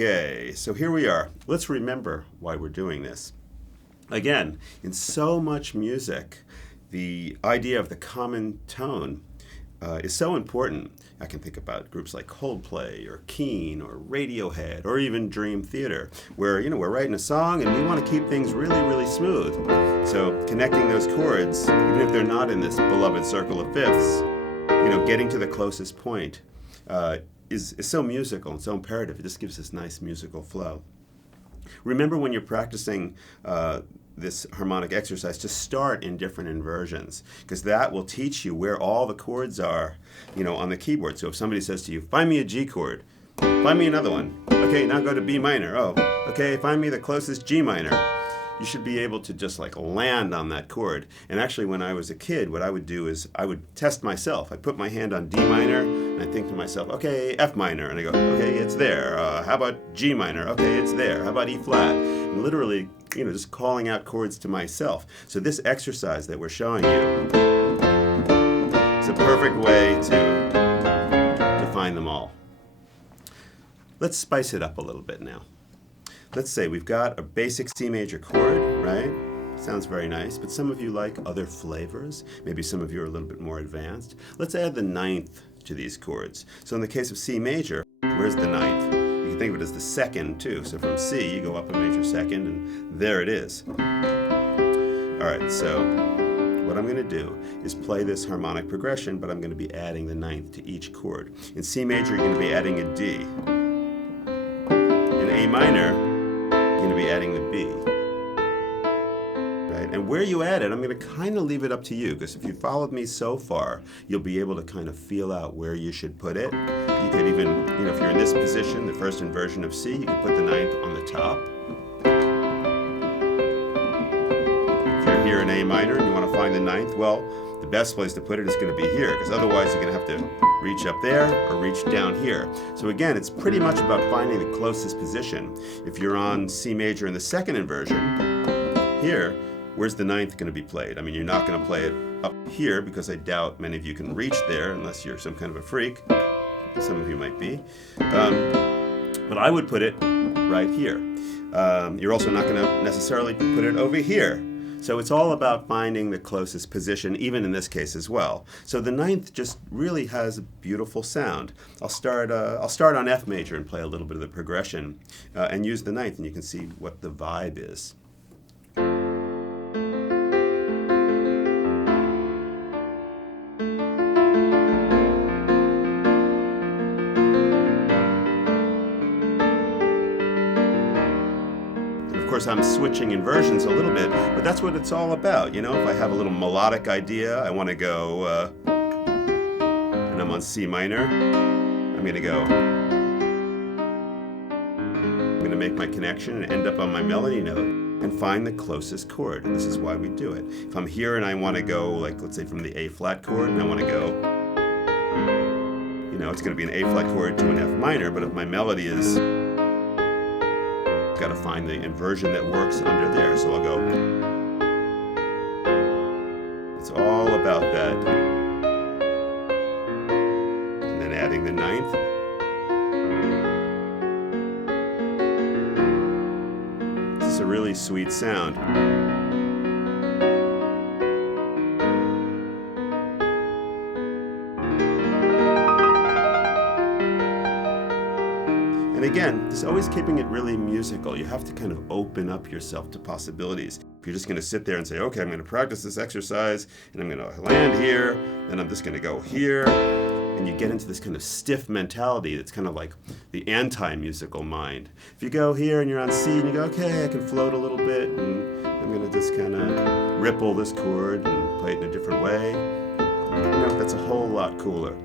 Okay, so here we are. Let's remember why we're doing this. Again, in so much music, the idea of the common tone is so important. I can think about groups like Coldplay or Keane or Radiohead or even Dream Theater, where we're writing a song and we want to keep things really, really smooth. So connecting those chords, even if they're not in this beloved circle of fifths, getting to the closest point is so musical and so imperative. It just gives this nice musical flow. Remember when you're practicing this harmonic exercise to start in different inversions, because that will teach you where all the chords are, on the keyboard. So if somebody says to you, find me a G chord, find me another one. Okay, now go to B minor. Oh, okay, find me the closest G minor. You should be able to just land on that chord. And actually, when I was a kid, what I would do is I would test myself. I put my hand on D minor, and I think to myself, okay, F minor. And I go, okay, it's there. How about G minor? Okay, it's there. How about E flat? And literally, just calling out chords to myself. So this exercise that we're showing you is a perfect way to find them all. Let's spice it up a little bit now. Let's say we've got a basic C major chord, right? Sounds very nice, but some of you like other flavors. Maybe some of you are a little bit more advanced. Let's add the ninth to these chords. So in the case of C major, where's the ninth? You can think of it as the second too. So from C, you go up a major second, and there it is. All right, so what I'm going to do is play this harmonic progression, but I'm going to be adding the ninth to each chord. In C major, you're going to be adding a D. In A minor, you're going to be adding the B. Right? And where you add it, I'm going to kind of leave it up to you, because if you followed me so far, you'll be able to kind of feel out where you should put it. You could even, if you're in this position, the first inversion of C, you could put the ninth on the top. If you're here in A minor and you want to find the ninth, well, the best place to put it is going to be here, because otherwise you're going to have to reach up there or reach down here. So again, it's pretty much about finding the closest position. If you're on C major in the second inversion, here, where's the ninth going to be played? I mean, you're not going to play it up here, because I doubt many of you can reach there unless you're some kind of a freak. Some of you might be. But I would put it right here. You're also not going to necessarily put it over here. So it's all about finding the closest position, even in this case as well. So the ninth just really has a beautiful sound. I'll start on F major and play a little bit of the progression and use the ninth, and you can see what the vibe is. Of course, I'm switching inversions a little bit, but that's what it's all about. If I have a little melodic idea, I want to go, and I'm on C minor, I'm going to make my connection and end up on my melody note and find the closest chord. And this is why we do it. If I'm here and I want to go, let's say from the A flat chord, and I want to go, it's going to be an A flat chord to an F minor, but if my melody is, got to find the inversion that works under there. So I'll go. It's all about that. And then adding the ninth. This is a really sweet sound. And again, just always keeping it really musical. You have to kind of open up yourself to possibilities. If you're just going to sit there and say, okay, I'm going to practice this exercise, and I'm going to land here, then I'm just going to go here, and you get into this kind of stiff mentality that's kind of like the anti-musical mind. If you go here and you're on C, and you go, okay, I can float a little bit, and I'm going to just kind of ripple this chord and play it in a different way, that's a whole lot cooler.